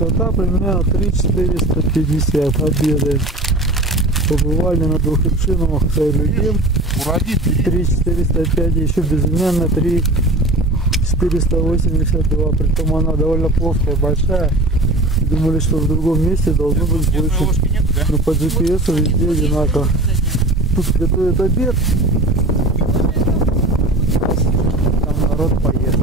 Высота примерно 3450 обеды. Побывали на двухвершиновых Хайлюгим 3405, еще безымянно 3482. Притом она довольно плоская, большая. Думали, что в другом месте должно быть больше. Но по GPS везде одинаково. Тут готовят обед. Там народ поест.